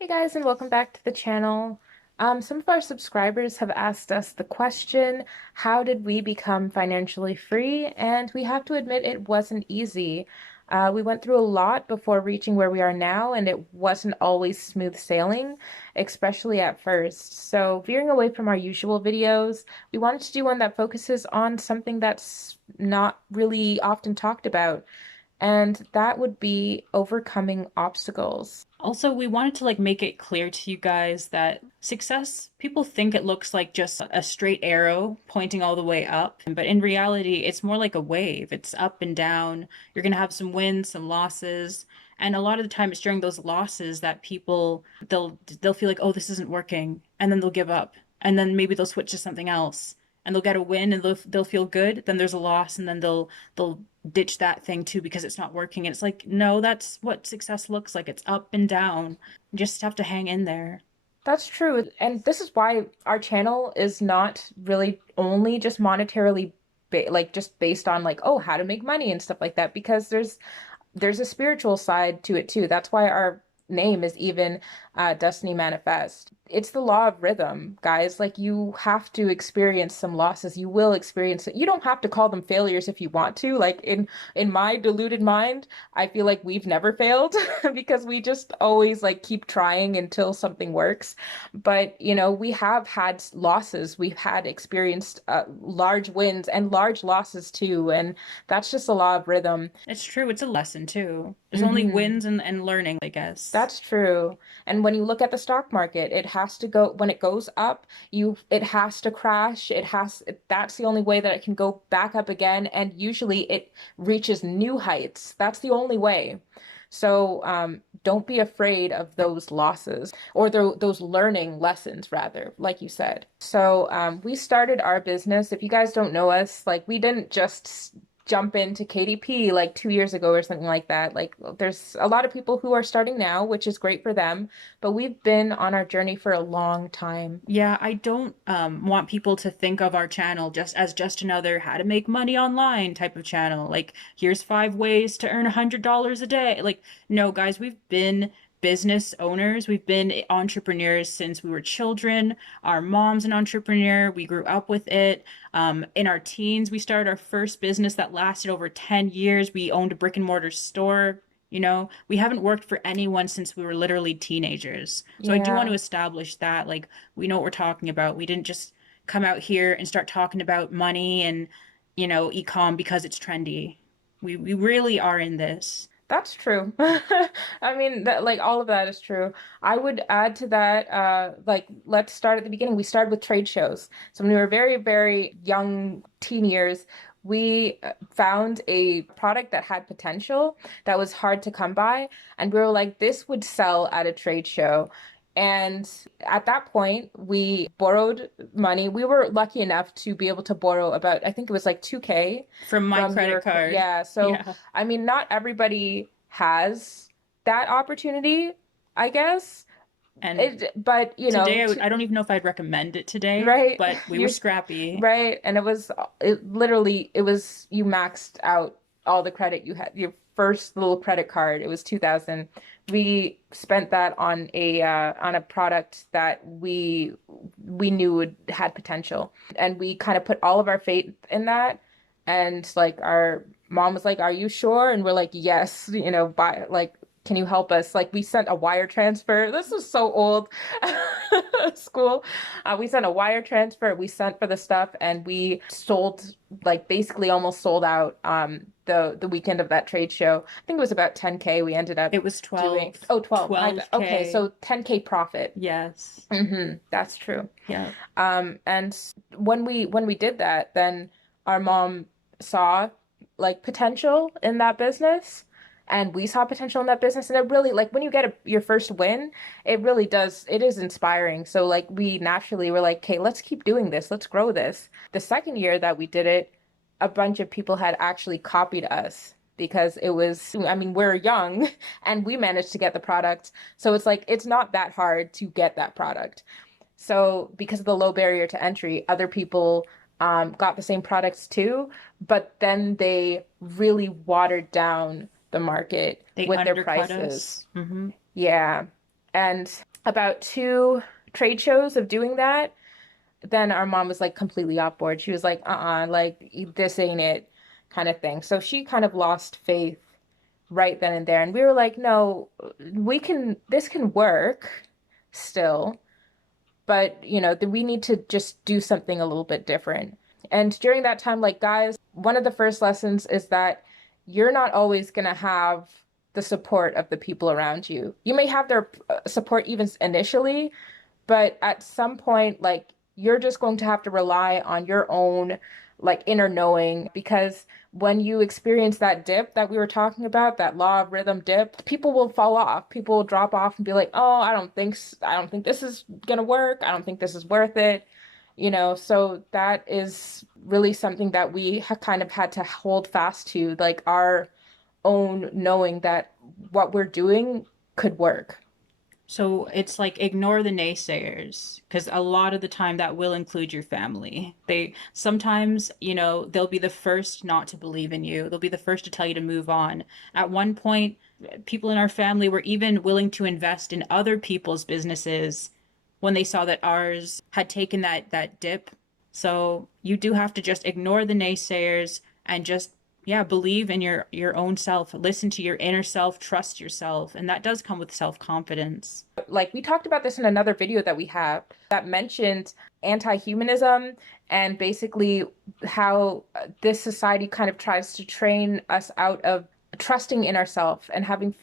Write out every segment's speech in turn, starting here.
Hey guys, and welcome back to the channel. Some of our subscribers have asked us the question, how did we become financially free? And we have to admit it wasn't easy. We went through a lot before reaching where we are now, and it wasn't always smooth sailing, especially at first. So, veering away from our usual videos, we wanted to do one that focuses on something that's not really often talked about, and that would be overcoming obstacles. Also, we wanted to make it clear to you guys that success, people think it looks like just a straight arrow pointing all the way up, but in reality, it's more like a wave. It's up and down. You're going to have some wins, some losses, and a lot of the time it's during those losses that people they'll feel like, "Oh, this isn't working." And then they'll give up. And then maybe they'll switch to something else. And they'll get a win and they'll feel good. Then there's a loss and then they'll ditch that thing too because it's not working. And it's like, no, that's what success looks like. It's up and down. You just have to hang in there. That's true. And this is why our channel is not really only just monetarily just based on like, oh, how to make money and stuff like that, because there's a spiritual side to it too. That's why our name is even Destiny Manifest. It's the law of rhythm, guys. Like you have to experience some losses. You will experience it. You don't have to call them failures if you want to. Like in my deluded mind, I feel like we've never failed because we just always like keep trying until something works. But we have had losses. We've had experienced large wins and large losses too, and that's just the law of rhythm. It's true. It's a lesson too. There's only Hmm. wins and learning, I guess. That's true. And when you look at the stock market, it has to go, when it goes up, it has to crash. That's the only way that it can go back up again. And usually it reaches new heights. That's the only way. So don't be afraid of those losses or those learning lessons, rather, like you said. So we started our business. If you guys don't know us, like we didn't just jump into KDP like 2 years ago or something like that. Like there's a lot of people who are starting now, which is great for them, but we've been on our journey for a long time. Yeah, I don't want people to think of our channel just another how to make money online type of channel. Like, here's 5 ways to earn $100 a day. Like, no, guys, we've been business owners. We've been entrepreneurs since we were children. Our mom's an entrepreneur. We grew up with it. In our teens, we started our first business that lasted over 10 years. We owned a brick and mortar store. We haven't worked for anyone since we were literally teenagers. So I do want Yeah, to establish that, like, we know what we're talking about. We didn't just come out here and start talking about money and, ecom because it's trendy. We really are in this. that's true. I mean, that like all of that is true. I would add to that, like let's start at the beginning. We started with trade shows. So when we were very, very young teen years, we found a product that had potential that was hard to come by, and we were like, this would sell at a trade show. And at that point, we borrowed money. We were lucky enough to be able to borrow about, I think it was like 2K From my from credit your, card. yeah. So, Yeah. I mean, not everybody has that opportunity, I guess. And But, today, I don't even know if I'd recommend it today, right? but we were scrappy. Right. And it was, you maxed out all the credit you had. Your first little credit card, it was 2000. We spent that on a product that we knew had potential. And we kind of put all of our faith in that. And like our mom was like, "Are you sure?" And we're like, "Yes, buy like can you help us?" Like we sent a wire transfer. This was so old school. We sent a wire transfer. We sent for the stuff, and we sold like basically almost sold out the weekend of that trade show. I think it was about 10K we ended up It was doing. 12, Oh, 12. My bad. Okay, 12K. so 10K profit. Yes. That's true. Yeah. And when we did that, then our mom saw like potential in that business, and we saw potential in that business, and it really like when you get your first win, it is inspiring. So like we naturally were like, okay, let's keep doing this, let's grow this. The second year that we did it, a bunch of people had actually copied us because it was, I mean, we're young and we managed to get the product. So it's like it's not that hard to get that product. So because of the low barrier to entry, other people got the same products too, but then they really watered down the market They with their undercut prices. us. Hmm. Yeah. And about two trade shows of doing that, then our mom was like completely off board. She was like, like this ain't it kind of thing. So she kind of lost faith right then and there. And we were like, no, this can work still, but we need to just do something a little bit different. And during that time, like, guys, one of the first lessons is that you're not always going to have the support of the people around you. You may have their support even initially, but at some point, like, you're just going to have to rely on your own, like, inner knowing, because when you experience that dip that we were talking about, that law of rhythm dip, people will fall off. People will drop off and be like, "Oh, I don't think this is gonna work. I don't think this is worth it." So that is really something that we kind of had to hold fast to, like our own knowing that what we're doing could work. So it's like ignore the naysayers because a lot of the time that will include your family. They sometimes, they'll be the first not to believe in you. They'll be the first to tell you to move on. At one point, people in our family were even willing to invest in other people's businesses when they saw that ours had taken that dip. So you do have to just ignore the naysayers and just yeah, believe in your own self, listen to your inner self, trust yourself, and that does come with self-confidence. Like we talked about this in another video that we have that mentioned anti-humanism and basically how this society kind of tries to train us out of trusting in ourselves and having,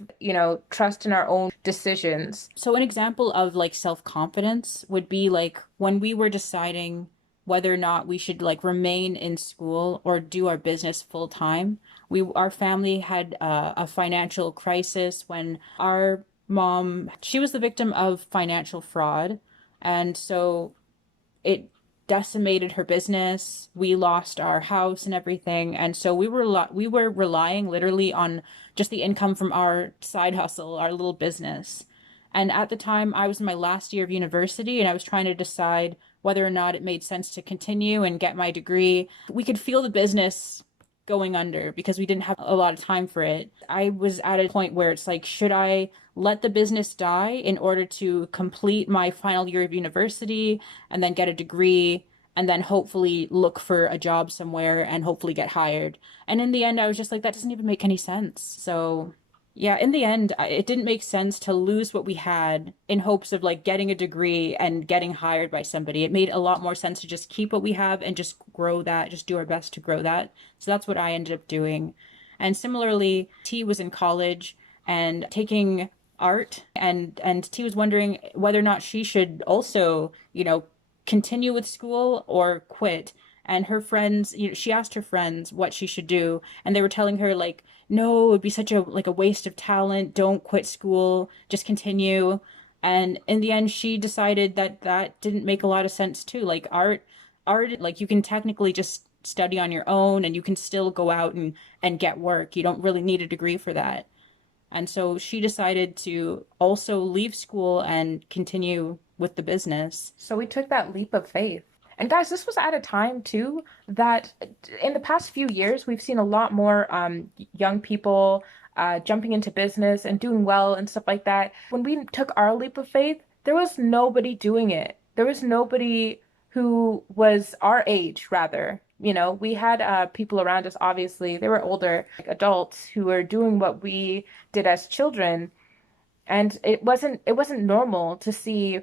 trust in our own decisions. So an example of like self-confidence would be like when we were deciding whether or not we should like remain in school or do our business full time. Our family had a financial crisis when our mom, she was the victim of financial fraud, and so it decimated her business. We lost our house and everything, and so we were relying literally on just the income from our side hustle, our little business. And at the time, I was in my last year of university, and I was trying to decide whether or not it made sense to continue and get my degree. We could feel the business going under because we didn't have a lot of time for it. I was at a point where it's like, should I let the business die in order to complete my final year of university and then get a degree and then hopefully look for a job somewhere and hopefully get hired? And in the end, I was just like, that doesn't even make any sense. So yeah, in the end, it didn't make sense to lose what we had in hopes of like getting a degree and getting hired by somebody. It made a lot more sense to just keep what we have and just grow that, just do our best to grow that. So that's what I ended up doing. And similarly, T was in college and taking art and T was wondering whether or not she should also, continue with school or quit. And her friends, she asked her friends what she should do, and they were telling her like, no, it would be such a waste of talent. Don't quit school, just continue. And in the end, she decided that that didn't make a lot of sense too. Like art, like you can technically just study on your own and you can still go out and get work. You don't really need a degree for that. And so she decided to also leave school and continue with the business. So we took that leap of faith. And guys, this was at a time too that in the past few years, we've seen a lot more young people jumping into business and doing well and stuff like that. When we took our leap of faith, there was nobody doing it. There was nobody who was our age, rather. We had people around us, obviously, they were older, like adults who were doing what we did as children. And it wasn't normal to see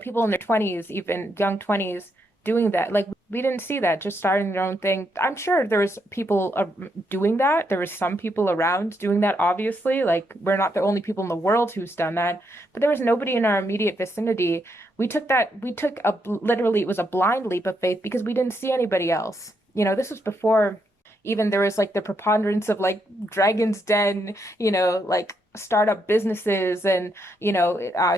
people in their 20s, even young 20s, doing that. Like, we didn't see that, just starting their own thing. I'm sure there was people doing that. There was some people around doing that, obviously. Like, we're not the only people in the world who's done that, but there was nobody in our immediate vicinity. Literally, it was a blind leap of faith because we didn't see anybody else. This was before even there was like the preponderance of like Dragon's Den, like startup businesses and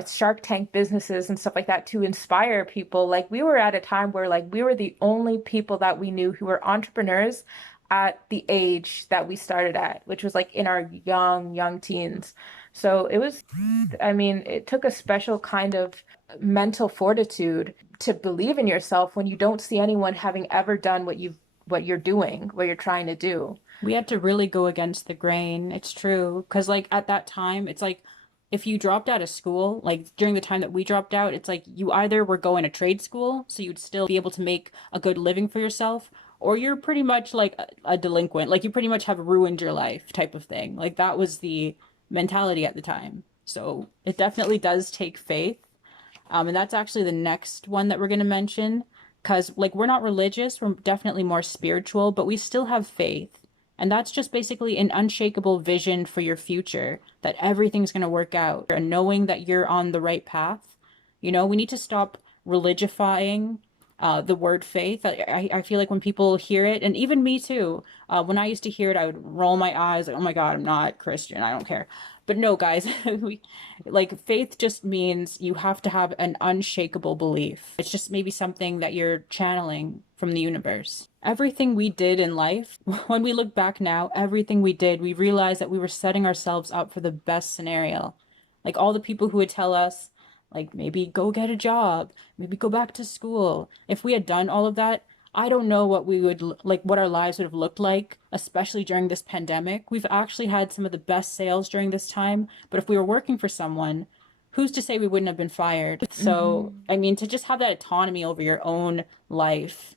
Shark Tank businesses and stuff like that to inspire people. Like we were at a time where like we were the only people that we knew who were entrepreneurs at the age that we started at, which was like in our young teens. So it took a special kind of mental fortitude to believe in yourself when you don't see anyone having ever done what you're doing, what you're trying to do. We had to really go against the grain. It's true. Because, like, at that time, it's like if you dropped out of school, like during the time that we dropped out, it's like you either were going to trade school, so you'd still be able to make a good living for yourself, or you're pretty much like a delinquent. Like you pretty much have ruined your life type of thing. Like that was the mentality at the time. So it definitely does take faith. And that's actually the next one that we're going to mention. Because, like, we're not religious, we're definitely more spiritual, but we still have faith. And that's just basically an unshakable vision for your future, that everything's going to work out, and knowing that you're on the right path. You know, we need to stop religifying the word faith. I feel like when people hear it, and even me too, when I used to hear it, I would roll my eyes, like, oh my God, I'm not Christian, I don't care. But no, guys, like faith just means you have to have an unshakable belief. It's just maybe something that you're channeling from the universe. Everything we did in life, when we look back now, everything we did, we realized that we were setting ourselves up for the best scenario. Like all the people who would tell us, like maybe go get a job, maybe go back to school. If we had done all of that, I don't know what we would like, what our lives would have looked like, especially during this pandemic. We've actually had some of the best sales during this time, but if we were working for someone, who's to say we wouldn't have been fired? So, Mm-hmm. I mean, to just have that autonomy over your own life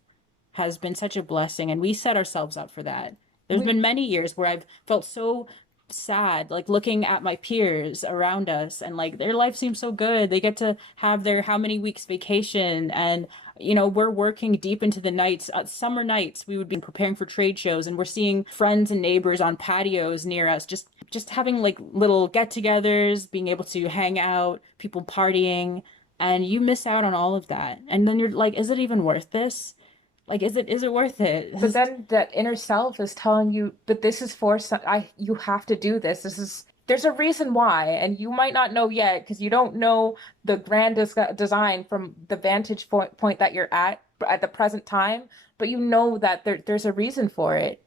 has been such a blessing, and we set ourselves up for that. There's We been many years where I've felt so sad, like looking at my peers around us, and like their life seems so good. They get to have their how many weeks vacation, and you know, we're working deep into the nights. Summer nights, we would be preparing for trade shows, and we're seeing friends and neighbors on patios near us, just having like little get-togethers, being able to hang out, people partying, and you miss out on all of that. And then you're like, is it even worth this? Like, is it worth it? But then that inner self is telling you, but this is for some, you have to do this. This is, there's a reason why, and you might not know yet because you don't know the grand design from the vantage point that you're at the present time, but you know that there's a reason for it.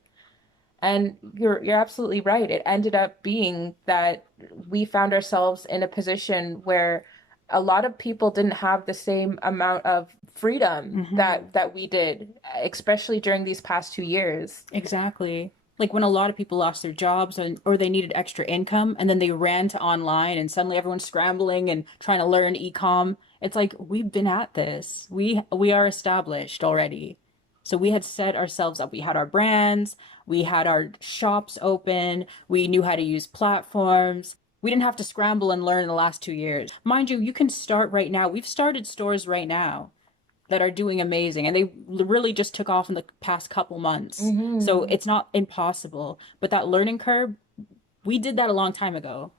And you're absolutely right. It ended up being that we found ourselves in a position where a lot of people didn't have the same amount of freedom Hmm. that we did, especially during these past 2 years. Exactly. Like when a lot of people lost their jobs and or they needed extra income and then they ran to online and suddenly everyone's scrambling and trying to learn e-com. It's like we've been at this. We are established already. So we had set ourselves up. We had our brands, we had our shops open, we knew how to use platforms. We didn't have to scramble and learn in the last 2 years. Mind you, you can start right now. We've started stores right now that are doing amazing, and they really just took off in the past couple months. So Hmm. it's not impossible, but that learning curve, we did that a long time ago.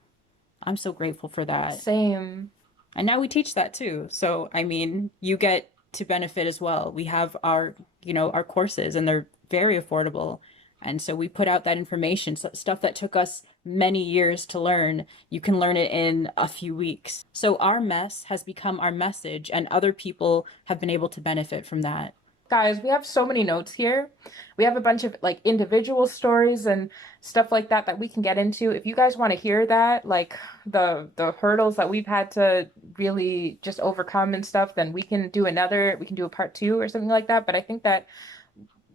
I'm so grateful for that. Same. And now we teach that too. So, I mean, you get to benefit as well. We have our, you know, our courses and they're very affordable. And so we put out that information, so stuff that took us many years to learn. You can learn it in a few weeks. So our mess has become our message, and other people have been able to benefit from that. Guys, we have so many notes here. We have a bunch of like individual stories and stuff like that that we can get into. If you guys want to hear that, like the hurdles that we've had to really just overcome and stuff, then we can do a part two or something like that. But I think that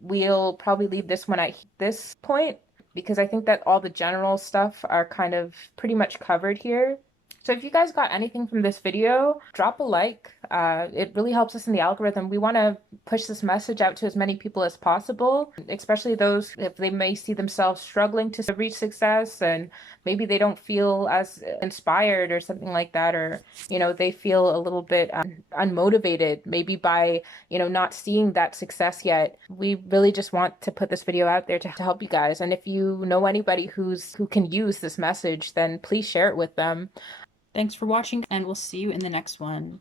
we'll probably leave this one at this point because I think that all the general stuff are kind of pretty much covered here. So if you guys got anything from this video, drop a like. It really helps us in the algorithm. We want to push this message out to as many people as possible, especially those if they may see themselves struggling to reach success and maybe they don't feel as inspired or something like that, or, they feel a little bit unmotivated, maybe by, not seeing that success yet. We really just want to put this video out there to help you guys. And if you know anybody who can use this message, then please share it with them. Thanks for watching, and we'll see you in the next one.